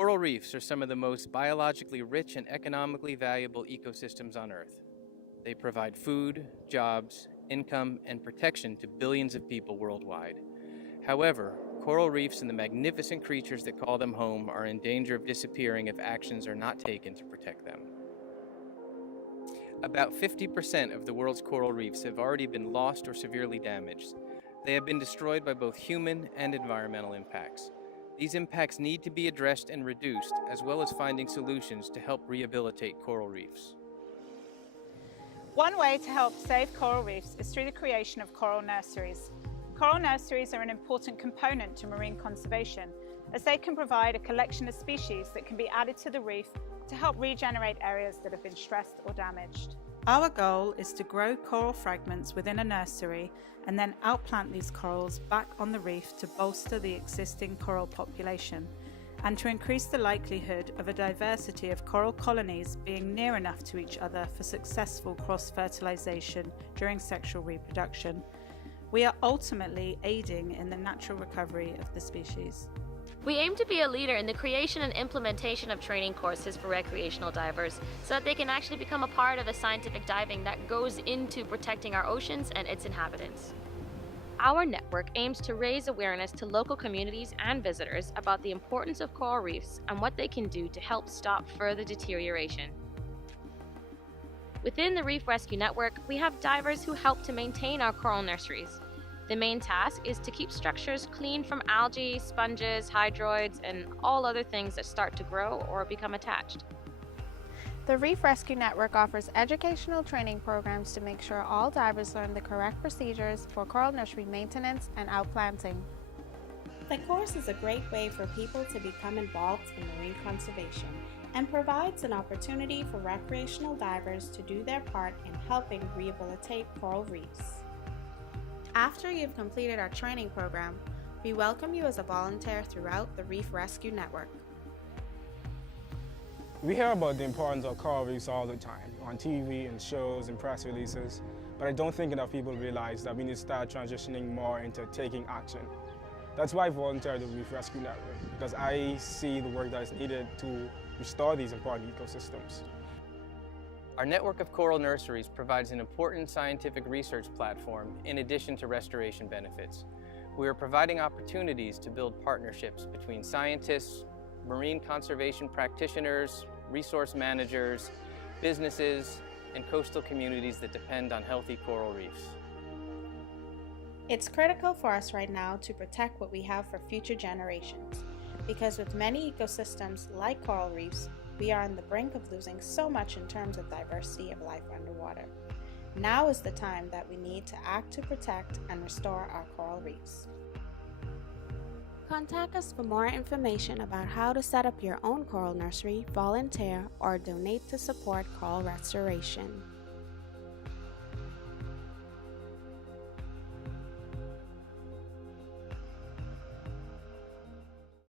Coral reefs are some of the most biologically rich and economically valuable ecosystems on Earth. They provide food, jobs, income, and protection to billions of people worldwide. However, coral reefs and the magnificent creatures that call them home are in danger of disappearing if actions are not taken to protect them. About 50% of the world's coral reefs have already been lost or severely damaged. They have been destroyed by both human and environmental impacts. These impacts need to be addressed and reduced, as well as finding solutions to help rehabilitate coral reefs. One way to help save coral reefs is through the creation of coral nurseries. Coral nurseries are an important component to marine conservation, as they can provide a collection of species that can be added to the reef to help regenerate areas that have been stressed or damaged. Our goal is to grow coral fragments within a nursery and then outplant these corals back on the reef to bolster the existing coral population and to increase the likelihood of a diversity of coral colonies being near enough to each other for successful cross-fertilization during sexual reproduction. We are ultimately aiding in the natural recovery of the species. We aim to be a leader in the creation and implementation of training courses for recreational divers so that they can actually become a part of the scientific diving that goes into protecting our oceans and its inhabitants. Our network aims to raise awareness to local communities and visitors about the importance of coral reefs and what they can do to help stop further deterioration. Within the Reef Rescue Network, we have divers who help to maintain our coral nurseries. The main task is to keep structures clean from algae, sponges, hydroids, and all other things that start to grow or become attached. The Reef Rescue Network offers educational training programs to make sure all divers learn the correct procedures for coral nursery maintenance and outplanting. The course is a great way for people to become involved in marine conservation and provides an opportunity for recreational divers to do their part in helping rehabilitate coral reefs. After you've completed our training program, we welcome you as a volunteer throughout the Reef Rescue Network. We hear about the importance of coral reefs all the time, on TV and shows and press releases, but I don't think enough people realize that we need to start transitioning more into taking action. That's why I volunteered at the Reef Rescue Network, because I see the work that is needed to restore these important ecosystems. Our network of coral nurseries provides an important scientific research platform in addition to restoration benefits. We are providing opportunities to build partnerships between scientists, marine conservation practitioners, resource managers, businesses, and coastal communities that depend on healthy coral reefs. It's critical for us right now to protect what we have for future generations, because with many ecosystems like coral reefs, we are on the brink of losing so much in terms of diversity of life underwater. Now is the time that we need to act to protect and restore our coral reefs. Contact us for more information about how to set up your own coral nursery, volunteer, or donate to support coral restoration.